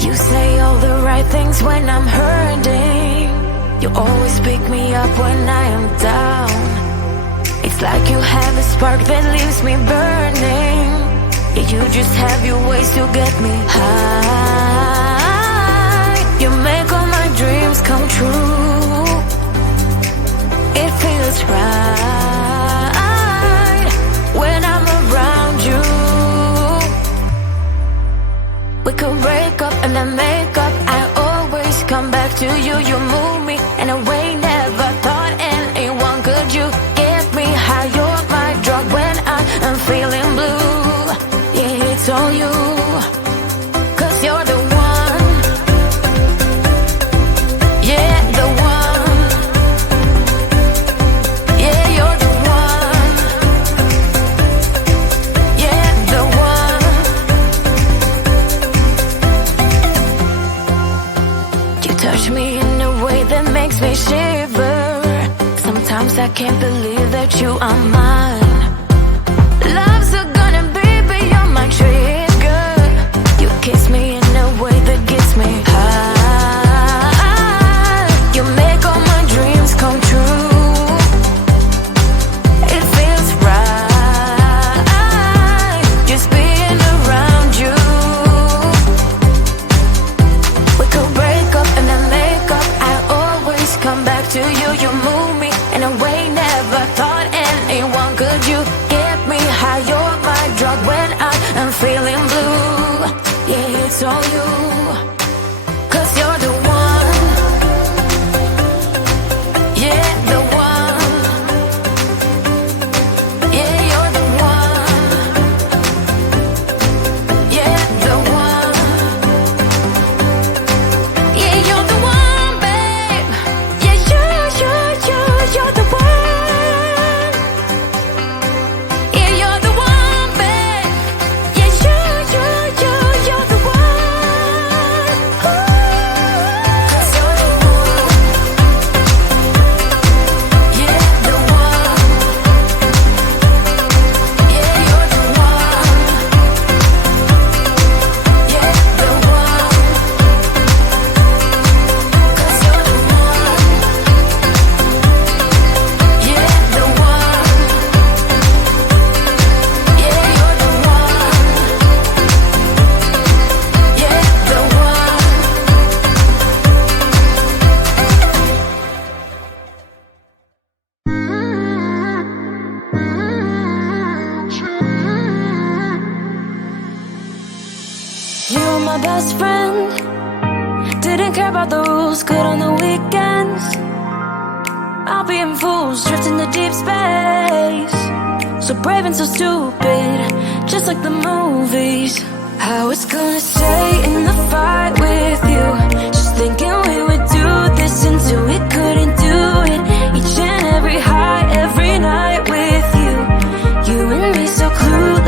You say all the right things when I'm hurting. You always pick me up when I am down. It's like you have a spark that leaves me burning. Yeah, you just have your ways to get me high. You make all my dreams come true. It feels right when I'm around you. We could break up and then make up. I always come back to you. You move me in a way never thought anyone could. You get me high. You're my drug when I am feeling blue. Yeah, it's all you, 'cause you're the one. Yeah, the one. Yeah, you're the one. Yeah, the one. You touch me in a way that makes me shiver. Sometimes I can't believe that you are mine. Love's a gun and baby, you're my trigger. You kiss me in a way that gets me high. You make all my dreams come true. It feels right just being around you. We could break up and then make up. I always come back to you. You move me in a way never thought anyone could. You get me high. You're my drug when I am feeling blue. Yeah, it's all you, 'cause you're the one. Yeah, the one. Yeah, you're the one. Yeah, the one. Yeah, you're the one, babe. Yeah, you're the one. Yeah, you're the one, babe. Yeah, you're the one. Ooh. 'Cause you're the one. Yeah, the one. Yeah, you're the one. Yeah, the one. 'Cause you're the one. Yeah, the one. Yeah, you're the one. Yeah, the one. You were my best friend. Didn't care about the rules, good on the weekends. I'll be in fools, drifting to deep space. So brave and so stupid, just like the movies. I was gonna stay in the fight with you, just thinking we would do this until we couldn't do it. Each and every high, every night with you. You and me so clueless.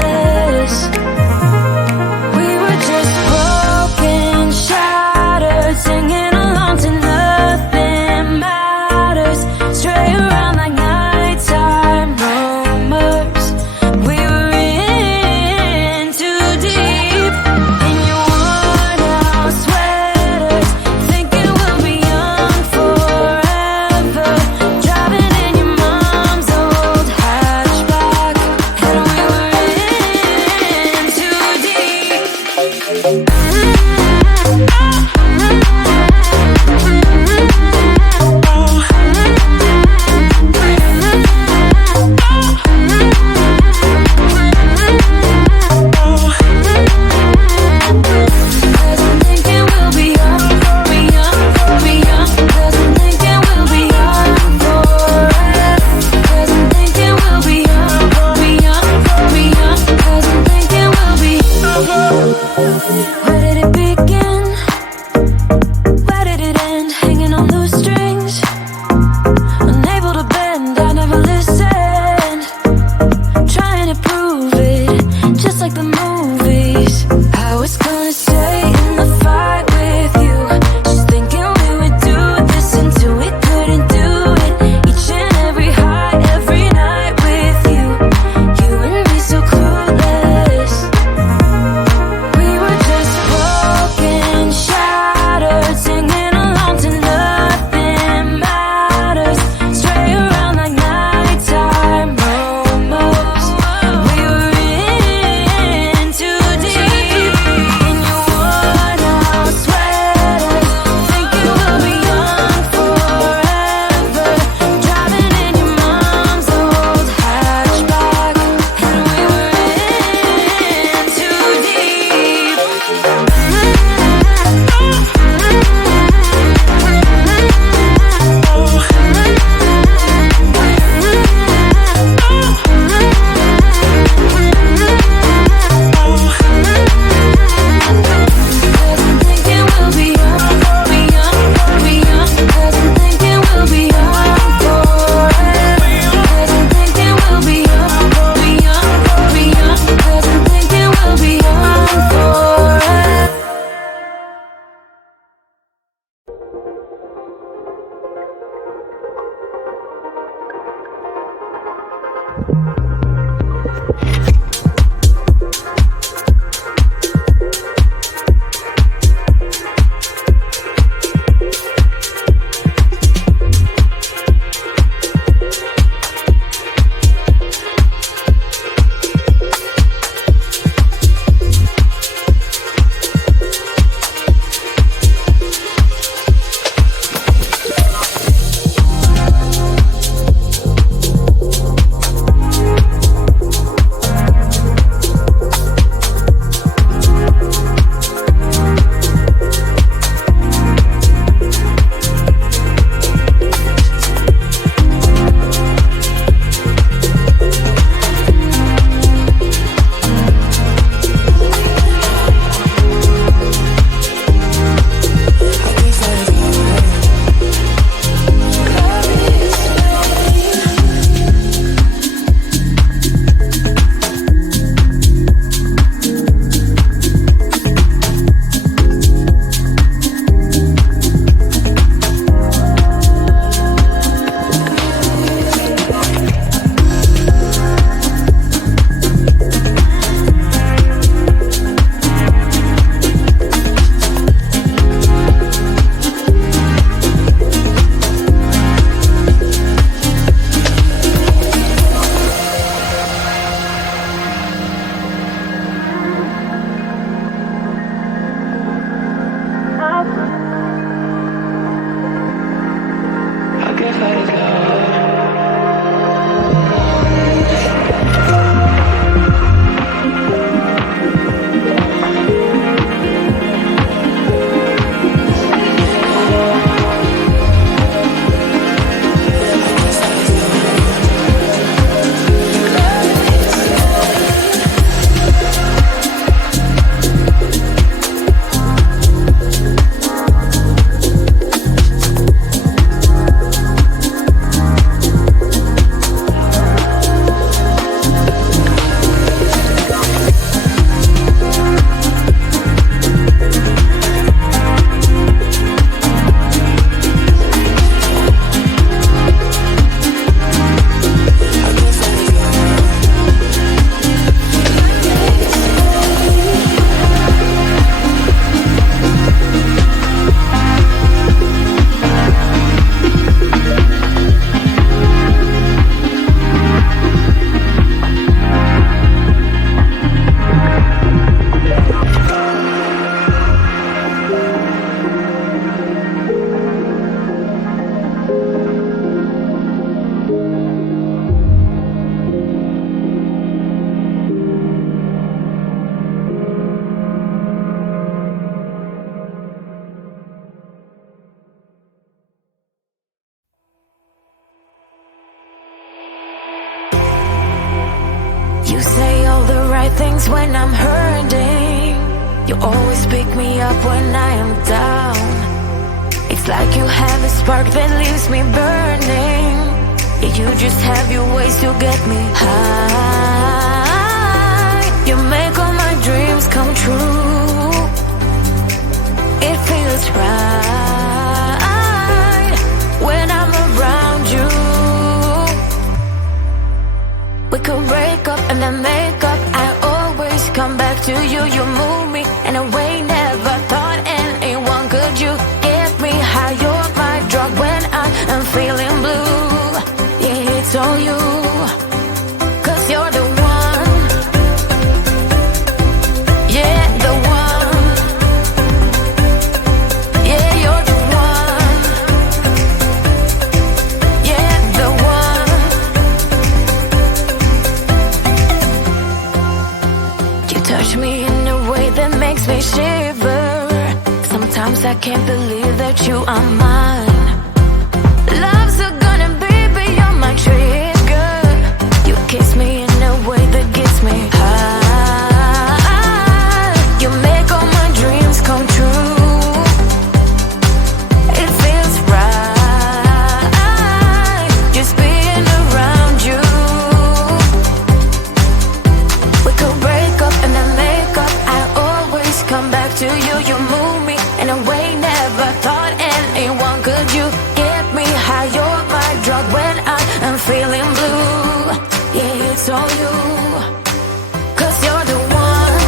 You say all the right things when I'm hurting. You always pick me up when I am down. It's like you have a spark that leaves me burning. Yeah, you just have your ways to get me high. You make all my dreams come true. It feels right when I'm around you. We could break up and then make up. I always come back to you. You move me in a way never thought anyone could. You get me high. You're my drug when I am feeling blue. Yeah, it's all you, 'cause you're the one. Yeah, the one. Yeah, you're the one. Yeah, the one. You touch me in a way that makes me shiver. Sometimes I can't believe that you are mine. Love's gonna be beyond my trigger. You kiss me in a way that gets me high. You make all my dreams come true. It feels right just being around you. We could break up and then make up. I always come back to you. You move me in a way never thought anyone could it's all you. 'Cause you're the one.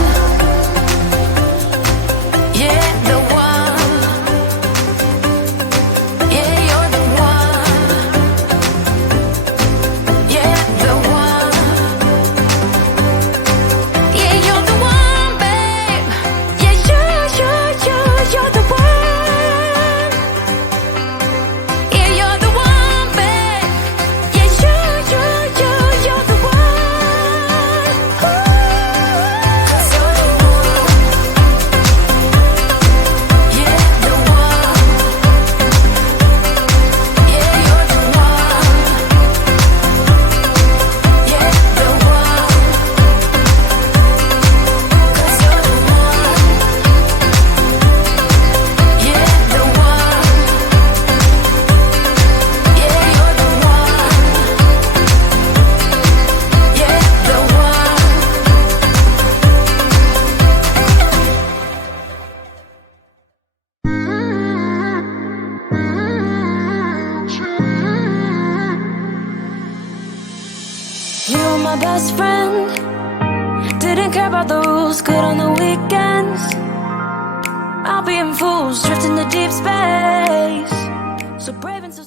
Yeah, the one. Yeah, you're the one. Yeah, the one. Yeah, you're the one, babe. Yeah, you're the one. Yeah, you're the one, babe. Yeah, you're the one. Ooh. 'Cause you're the one. Yeah, the one. Yeah, you're the one. Yeah, the one. 'Cause you're the one. Yeah, the one. Yeah, you're the one. Yeah, the one. You were my best friend. Didn't care about the rules, good on the weekends. I'll be in fools, drifting to deep space. So brave and so